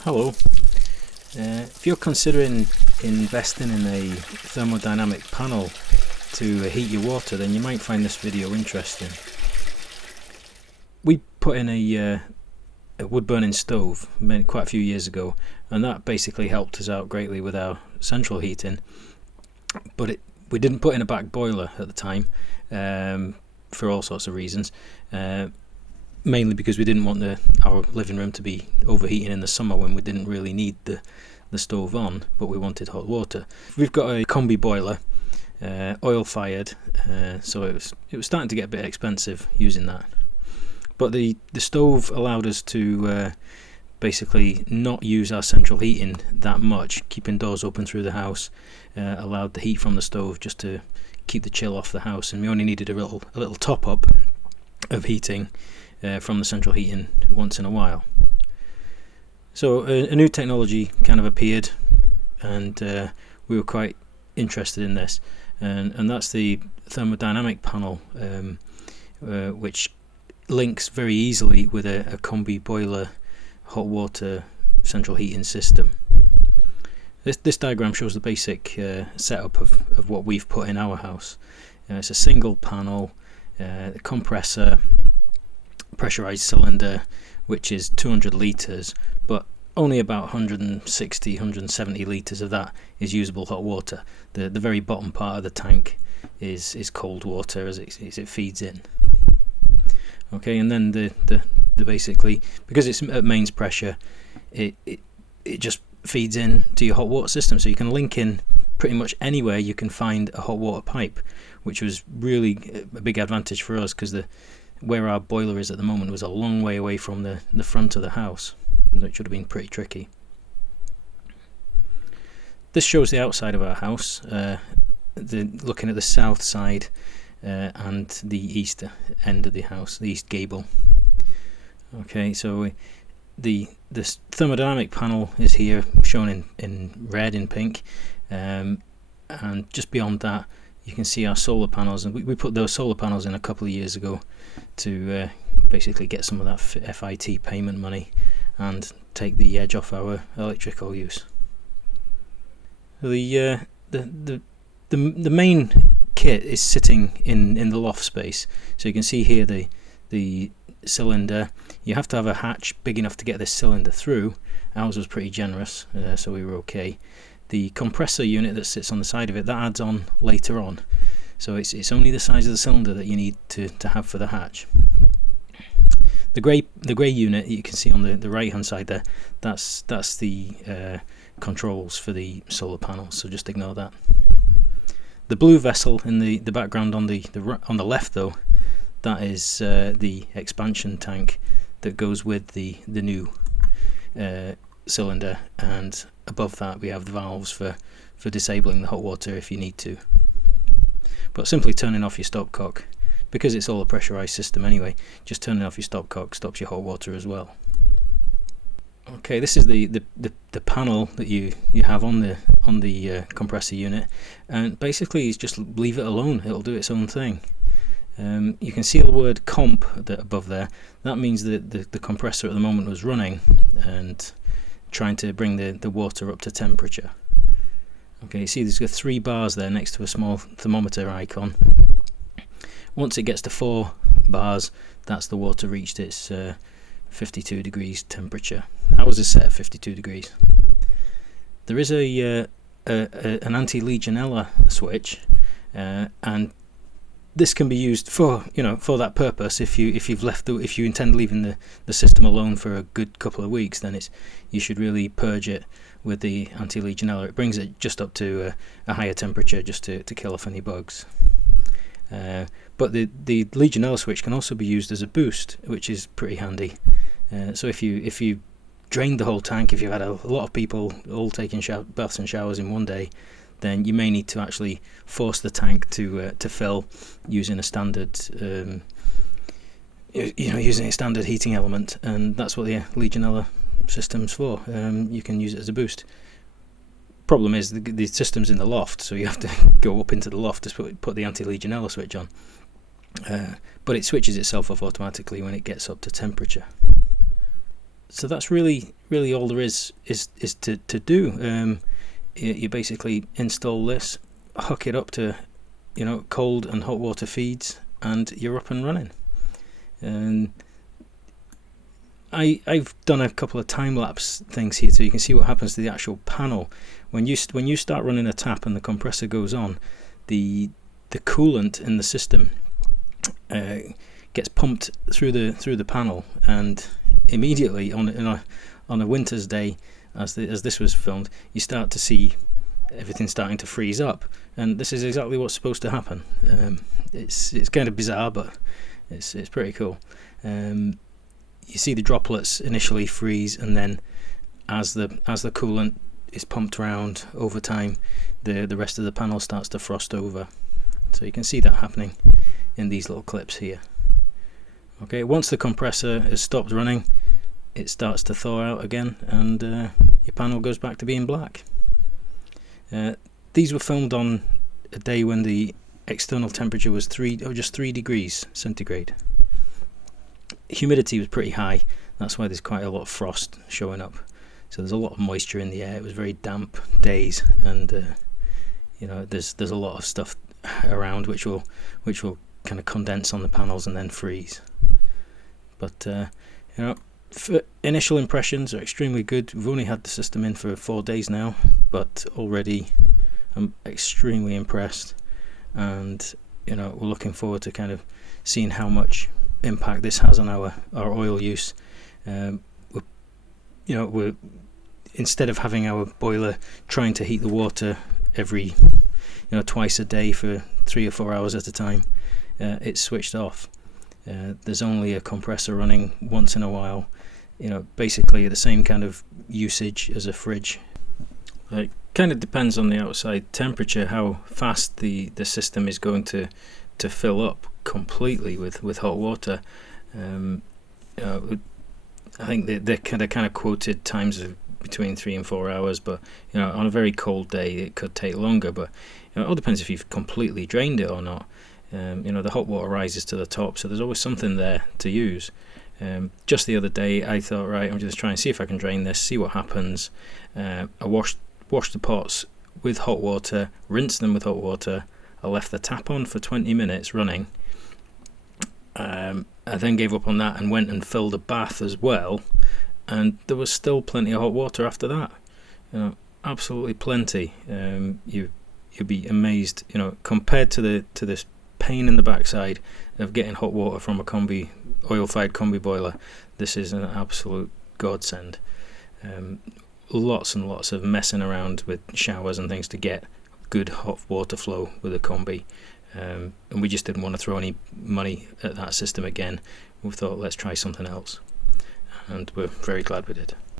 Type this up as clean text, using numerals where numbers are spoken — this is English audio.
Hello. If you're considering investing in a thermodynamic panel to heat your water, then you might find this video interesting. We put in a wood burning stove quite a few years ago, and that basically helped us out greatly with our central heating, but we didn't put in a back boiler at the time for all sorts of reasons. Mainly because we didn't want our living room to be overheating in the summer when we didn't really need the stove on, but we wanted hot water. We've got a combi boiler, oil fired, so it was starting to get a bit expensive using that. But the stove allowed us to basically not use our central heating that much, keeping doors open through the house, allowed the heat from the stove just to keep the chill off the house, and we only needed a little top up of heating from the central heating once in a while. So a new technology kind of appeared, and we were quite interested in this, and that's the thermodynamic panel, which links very easily with a combi boiler hot water central heating system. This diagram shows the basic setup of what we've put in our house. It's a single panel, compressor, pressurized cylinder, which is 200 litres, but only about 160, 170 litres of that is usable hot water. The very bottom part of the tank is cold water as it feeds in. Okay, and then the basically, because it's at mains pressure, it just feeds in to your hot water system, so you can link in pretty much anywhere you can find a hot water pipe, which was really a big advantage for us, because where our boiler is at the moment was a long way away from the front of the house, which would have been pretty tricky. This shows the outside of our house, looking at the south side and the east end of the house, the east gable. Okay, so the thermodynamic panel is here, shown in red, in pink, and just beyond that you can see our solar panels, and we put those solar panels in a couple of years ago to basically get some of that FIT payment money and take the edge off our electrical use. The main kit is sitting in the loft space, so you can see here the cylinder. You have to have a hatch big enough to get this cylinder through. Ours was pretty generous, so we were okay. The compressor unit that sits on the side of it, that adds on later on, so it's only the size of the cylinder that you need to have for the hatch. The grey unit you can see on the right hand side there, that's the controls for the solar panels, so just ignore that. The blue vessel in the background on the left though, that is the expansion tank that goes with the new cylinder, and above that we have the valves for disabling the hot water if you need to. But simply turning off your stopcock, because it's all a pressurized system anyway, just turning off your stopcock stops your hot water as well. Okay, this is the panel that you have on the compressor unit, and basically it's just leave it alone, it'll do its own thing. You can see the word comp above there. That means that the compressor at the moment was running and trying to bring the water up to temperature. Okay, you see there's 3 bars there next to a small thermometer icon. Once it gets to 4 bars, that's the water reached its 52 degrees temperature. Ours is set at 52 degrees. There is an anti-Legionella switch, and this can be used for that purpose. If you intend leaving the system alone for a good couple of weeks, then you should really purge it with the anti-Legionella. It brings it just up to a higher temperature just to kill off any bugs. But the Legionella switch can also be used as a boost, which is pretty handy. So if you drained the whole tank, if you've had a lot of people all taking baths and showers in one day, then you may need to actually force the tank to fill using a standard using a standard heating element, and that's what the Legionella system's for. You can use it as a boost. Problem is the system's in the loft, so you have to go up into the loft to put the anti-Legionella switch on. But it switches itself off automatically when it gets up to temperature. So that's really really all there is to do. You basically install this, hook it up to cold and hot water feeds, and you're up and running. And I've done a couple of time-lapse things here so you can see what happens to the actual panel. When you start running a tap and the compressor goes on, the coolant in the system gets pumped through the panel, and immediately on a winter's day, as this was filmed, you start to see everything starting to freeze up, and this is exactly what's supposed to happen. It's kind of bizarre, but it's pretty cool. You see the droplets initially freeze, and then as the coolant is pumped around over time, the rest of the panel starts to frost over. So you can see that happening in these little clips here. Okay, once the compressor has stopped running, it starts to thaw out again, and your panel goes back to being black. These were filmed on a day when the external temperature was just 3 degrees centigrade. Humidity was pretty high, that's why there's quite a lot of frost showing up. So there's a lot of moisture in the air. It was very damp days, and there's a lot of stuff around which will kind of condense on the panels and then freeze. But for initial impressions are extremely good. We've only had the system in for 4 days now, but already I'm extremely impressed, and we're looking forward to kind of seeing how much impact this has on our oil use. We're instead of having our boiler trying to heat the water every twice a day for 3 or 4 hours at a time, it's switched off. There's only a compressor running once in a while, basically the same kind of usage as a fridge. It kind of depends on the outside temperature how fast the system is going to fill up completely with hot water. I think they're kind of quoted times of between 3 and 4 hours, but on a very cold day it could take longer. But it all depends if you've completely drained it or not. The hot water rises to the top, so there's always something there to use. Just the other day I thought, right, I'm just trying to see if I can drain this, see what happens. I washed the pots with hot water, rinsed them with hot water. I left the tap on for 20 minutes running. I then gave up on that and went and filled a bath as well, and there was still plenty of hot water after that. Absolutely plenty. You'd be amazed, compared to this pain in the backside of getting hot water from a oil-fired combi boiler. This is an absolute godsend. Lots and lots of messing around with showers and things to get good hot water flow with a combi. And we just didn't want to throw any money at that system again. We thought, let's try something else, and we're very glad we did.